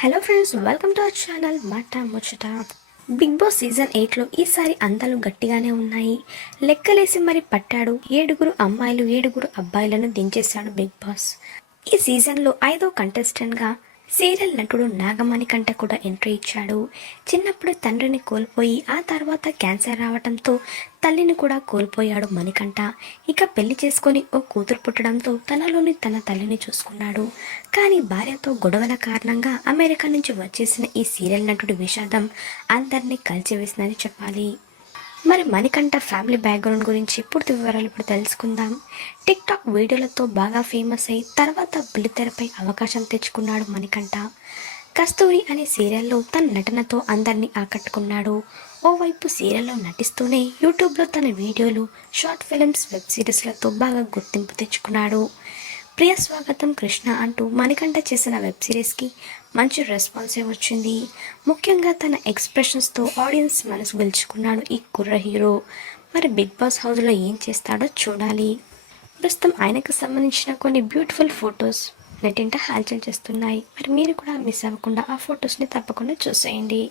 Hello friends welcome to our channel మాట ముచ్చట big boss season ఎయిట్లో ఈసారి అందాలు గట్టిగానే ఉన్నాయి. లెక్కలేసి మరి పట్టాడు. ఏడుగురు అమ్మాయిలు ఏడుగురు అబ్బాయిలను దించేశాడు బిగ్ బాస్ ఈ సీజన్లో ఐదో కంటెస్టెంట్గా సీరియల్ నటుడు నాగమణికంట కూడా ఎంట్రీ ఇచ్చాడు. చిన్నప్పుడు తండ్రిని కోల్పోయి ఆ తర్వాత క్యాన్సర్ రావడంతో తల్లిని కూడా కోల్పోయాడు మణికంఠ. ఇక పెళ్ళి చేసుకొని ఓ కూతురు పుట్టడంతో తనలోని తన తల్లిని చూసుకున్నాడు. కానీ భార్యతో గొడవల కారణంగా అమెరికా నుంచి వచ్చేసిన ఈ సీరియల్ నటుడి విషాదం అందరినీ కలిచివేసిందని చెప్పాలి. మరి మణికంఠ ఫ్యామిలీ బ్యాక్గ్రౌండ్ గురించి పూర్తి వివరాలు ఇప్పుడు తెలుసుకుందాం. టిక్ టాక్ వీడియోలతో బాగా ఫేమస్ అయి తర్వాత బుల్లితెరపై అవకాశం తెచ్చుకున్నాడు మణికంఠ. కస్తూరి అనే సీరియల్లో తన నటనతో అందరినీ ఆకట్టుకున్నాడు. ఓవైపు సీరియల్లో నటిస్తూనే యూట్యూబ్లో తన వీడియోలు షార్ట్ ఫిల్మ్స్ వెబ్ సిరీస్లతో బాగా గుర్తింపు తెచ్చుకున్నాడు. ప్రియ స్వాగతం కృష్ణ అంటూ మణికంఠ చేసిన వెబ్ సిరీస్కి మంచి రెస్పాన్సే వచ్చింది. ముఖ్యంగా తన ఎక్స్ప్రెషన్స్తో ఆడియన్స్ మనసు గెలుచుకున్నాడు ఈ కుర్ర హీరో. మరి బిగ్ బాస్ హౌస్లో ఏం చేస్తాడో చూడాలి. ప్రస్తుతం ఆయనకు సంబంధించిన కొన్ని బ్యూటిఫుల్ ఫొటోస్ నెట్టింట హల్చల్ చేస్తున్నాయి. మరి మీరు కూడా మిస్ అవ్వకుండా ఆ ఫొటోస్ని తప్పకుండా చూసేయండి.